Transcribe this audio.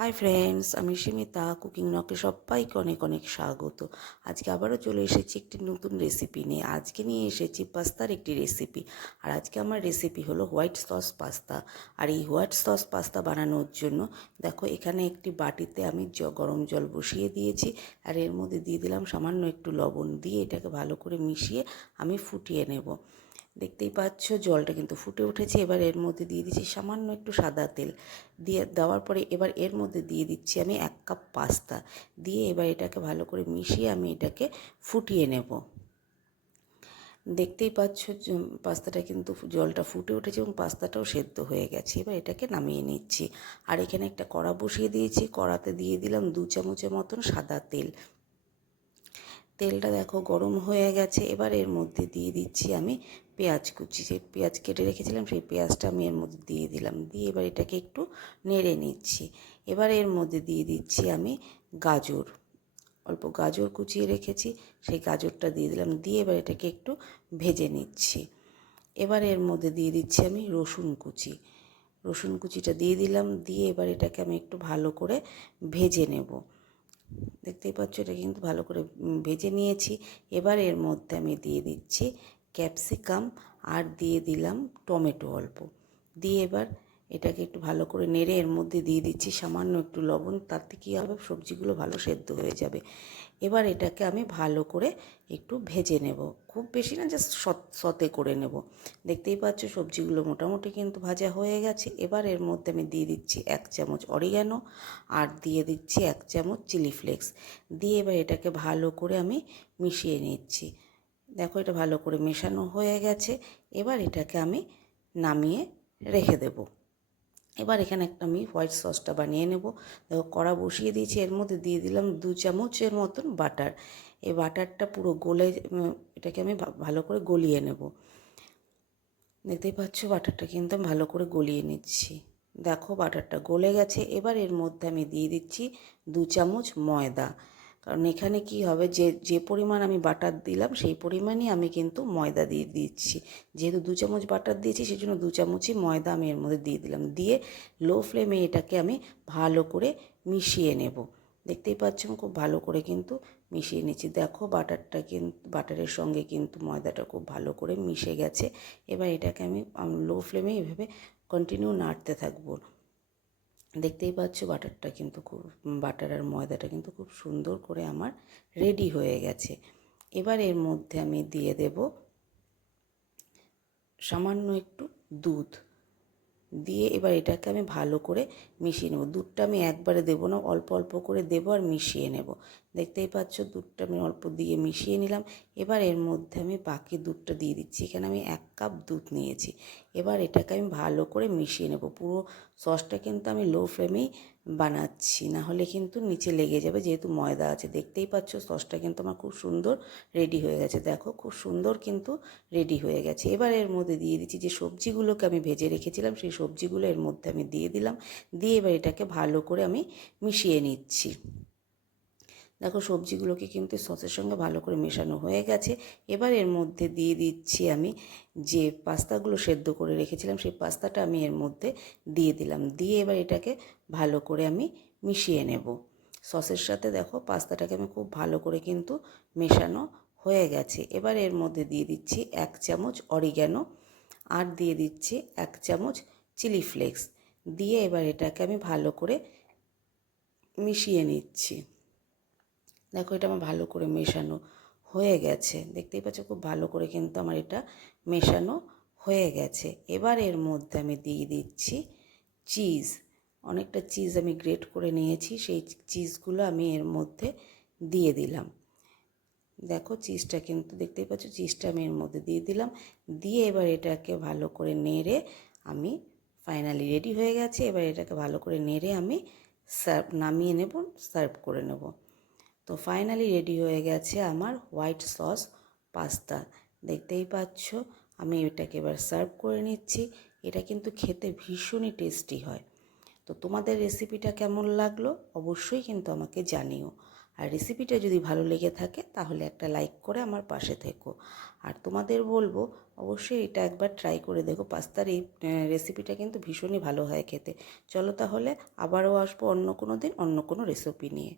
Hi friends আমি Simita cooking নকে সবাইকে অনেক অনেক স্বাগত। আজকে আবারও চলে এসেছি একটি নতুন রেসিপি নিয়ে। আজকে নিয়ে এসেছি পাস্তার একটি রেসিপি আর আজকে আমার রেসিপি হলো হোয়াইট সস পাস্তা আর এই হোয়াইট সস পাস্তা বানানোর জন্য দেখো, এখানে একটি বাটিতে আমি গরম জল বসিয়ে দিয়েছি। আর এর মধ্যে দিয়ে দিলাম সামান্য একটু লবণ দিয়ে এটাকে ভালো করে মিশিয়ে আমি ফুটিয়ে নেব। দেখতেই পাচ্ছ, জলটা কিন্তু ফুটে উঠেছে। এবার এর মধ্যে দিয়ে দিচ্ছি সামান্য একটু সাদা তেল। দিয়ে দেওয়ার পরে এবার এর মধ্যে দিয়ে দিচ্ছি আমি এক কাপ পাস্তা। দিয়ে এবার এটাকে ভালো করে মিশিয়ে আমি এটাকে ফুটিয়ে নেব। দেখতেই পাচ্ছ পাস্তাটা কিন্তু জলটা ফুটে উঠেছে এবং পাস্তাটাও সেদ্ধ হয়ে গেছে। এবার এটাকে নামিয়ে নিচ্ছি। আর এখানে একটা কড়া বসিয়ে দিয়েছি। কড়াতে দিয়ে দিলাম দু চামচের মতন সাদা তেল। তেলটা দেখো গরম হয়ে গেছে। এবার এর মধ্যে দিয়ে দিচ্ছি আমি পেঁয়াজ কুচি যে পেঁয়াজ কেটে রেখেছিলাম, সেই পেঁয়াজটা আমি এর মধ্যে দিয়ে দিলাম। দিয়ে এবার এটাকে একটু নেড়ে নিচ্ছি। এবার এর মধ্যে দিয়ে দিচ্ছি আমি গাজর। অল্প গাজর কুচিয়ে রেখেছি, সেই গাজরটা দিয়ে দিলাম। দিয়ে এবার এটাকে একটু ভেজে নিচ্ছি। এবার এর মধ্যে দিয়ে দিচ্ছি আমি রসুন কুচি। রসুন কুচিটা দিয়ে দিলাম, দিয়ে এবার এটাকে আমি একটু ভালো করে ভেজে নেব। দেখতেই পাচ্ছ, এটা কিন্তু ভালো করে ভেজে নিয়েছি। এবার এর মধ্যে আমি দিয়ে দিচ্ছি ক্যাপসিকাম আর দিয়ে দিলাম টমেটো অল্প। দিয়ে এবার এটাকে একটু ভালো করে নেড়ে এর মধ্যে দিয়ে দিচ্ছি সামান্য একটু লবণ, তাতে কী হবে? সবজিগুলো ভালো সেদ্ধ হয়ে যাবে। এবার এটাকে আমি ভালো করে একটু ভেজে নেব। খুব বেশি না জাস্ট সতে করে নেব। দেখতেই পাচ্ছ সবজিগুলো মোটামুটি কিন্তু ভাজা হয়ে গেছে। এবার এর মধ্যে আমি দিয়ে দিচ্ছি এক চামচ অরিগানো আর দিয়ে দিচ্ছি এক চামচ চিলি ফ্লেক্স। দিয়ে এবার এটাকে ভালো করে আমি মিশিয়ে নিচ্ছি। দেখো এটা ভালো করে মেশানো হয়ে গেছে। এবার এটাকে আমি নামিয়ে রেখে দেবো। এবার এখানে একটা আমি হোয়াইট সসটা বানিয়ে নেব। দেখো কড়া বসিয়ে দিয়েছি, এর মধ্যে দিয়ে দিলাম দু চামচের মতন বাটার। এই বাটারটা পুরো গলে এটাকে আমি ভালো করে গলিয়ে নেব। দেখতেই পাচ্ছ বাটারটা কিন্তু আমি ভালো করে গলিয়ে নিচ্ছি। দেখো বাটারটা গলে গেছে। এবার এর মধ্যে আমি দিয়ে দিচ্ছি দু চামচ ময়দা। কারণ এখানে কি হবে? যে যে পরিমাণ আমি বাটার দিলাম, সেই পরিমাণই আমি কিন্তু ময়দা দিয়ে দিচ্ছি। যেহেতু দু চামচ বাটার দিয়েছি সেই জন্য দু চামচই ময়দা আমি এর মধ্যে দিয়ে দিলাম। দিয়ে লো ফ্লেমে এটাকে আমি ভালো করে মিশিয়ে নেব। দেখতেই পাচ্ছ খুব ভালো করে কিন্তু মিশিয়ে নিচ্ছি। দেখো বাটারটা কিন্তু বাটারের সঙ্গে কিন্তু ময়দাটা খুব ভালো করে মিশে গেছে। এবার এটাকে আমি লো ফ্লেমে এভাবে কন্টিনিউ নাড়তে থাকব। দেখতেই পাচ্ছ বাটারটা কিন্তু খুব বাটার আর ময়দাটা কিন্তু খুব সুন্দর করে আমার রেডি হয়ে গেছে। এবার এর মধ্যে আমি দিয়ে দেব সামান্য একটু দুধ। দিয়ে এবার এটাকে আমি ভালো করে মিশিয়ে নেব। দুধটা আমি একবারে দেবো না, অল্প অল্প করে দেবো আর মিশিয়ে নেব। দেখতেই পাচ্ছ দুধটা আমি অল্প দিয়ে মিশিয়ে নিলাম। এবার এর মধ্যে আমি বাকি দুধটা দিয়ে দিচ্ছি। এখানে আমি এক কাপ দুধ নিয়েছি। এবার এটাকে আমি ভালো করে মিশিয়ে নেব। পুরো সসটা কিন্তু আমি লো ফ্লেমেই বানাচ্ছি, না হলে কিন্তু নিচে লেগে যাবে যেহেতু ময়দা আছে। দেখতেই পাচ্ছ সসটা কিন্তু আমার খুব সুন্দর রেডি হয়ে গেছে। দেখো খুব সুন্দর কিন্তু রেডি হয়ে গেছে। এবার এর মধ্যে দিয়ে দিচ্ছি যে সবজিগুলোকে আমি ভেজে রেখেছিলাম, সেই সবজিগুলো এর মধ্যে আমি দিয়ে দিলাম। দিয়ে এবার এটাকে ভালো করে আমি মিশিয়ে নিচ্ছি। দেখো সবজিগুলোকে কিন্তু সসের সঙ্গে ভালো করে মেশানো হয়ে গেছে। এবার এর মধ্যে দিয়ে দিচ্ছি আমি যে পাস্তাগুলো সেদ্ধ করে রেখেছিলাম, সেই পাস্তাটা আমি এর মধ্যে দিয়ে দিলাম। দিয়ে এবার এটাকে ভালো করে আমি মিশিয়ে নেব। সসের সাথে দেখো পাস্তাটাকে আমি খুব ভালো করে কিন্তু মেশানো হয়ে গেছে। এবার এর মধ্যে দিয়ে দিচ্ছি এক চামচ অরিগ্যানো। আর দিয়ে দিচ্ছি এক চামচ চিলি ফ্লেক্স দিয়ে এবার এটাকে আমি ভালো করে মিশিয়ে নিচ্ছি। দেখো এটা আমার ভালো করে মেশানো হয়ে গেছে। দেখতেই পাচ্ছ খুব ভালো করে কিন্তু আমার এটা মেশানো হয়ে গেছে। এবার এর মধ্যে আমি দিয়ে দিচ্ছি চিজ। অনেকটা চিজ আমি গ্রেট করে নিয়েছি, সেই চিজগুলো আমি এর মধ্যে দিয়ে দিলাম। দেখো চিজটা কিন্তু দেখতেই পাচ্ছ, চিজটা আমি এর মধ্যে দিয়ে দিলাম। দিয়ে এবার এটাকে ভালো করে নেড়ে আমি ফাইনালি রেডি হয়ে গেছে। এবার এটাকে ভালো করে নেড়ে আমি সার্ভ, নামিয়ে নেব, সার্ভ করে নেব। তো ফাইনালি রেডি হয়ে গেছে আমার হোয়াইট সস পাস্তা। দেখতেই পাচ্ছ, আমি এটাকে এবার সার্ভ করে নিচ্ছি। এটা কিন্তু খেতে ভীষণই টেস্টি হয়। তো তোমাদের রেসিপিটা কেমন লাগল অবশ্যই কিন্তু আমাকে জানিও। আর রেসিপিটা যদি ভালো লেগে থাকে, তাহলে একটা লাইক করে আমার পাশে থেকো। আর তোমাদের বলব, অবশ্যই এটা একবার ট্রাই করে দেখো, পাস্তার এই রেসিপিটা কিন্তু ভীষণই ভালো হয় খেতে। চলো তাহলে আবারও আসব অন্য কোনো দিন, অন্য কোনো রেসিপি নিয়ে।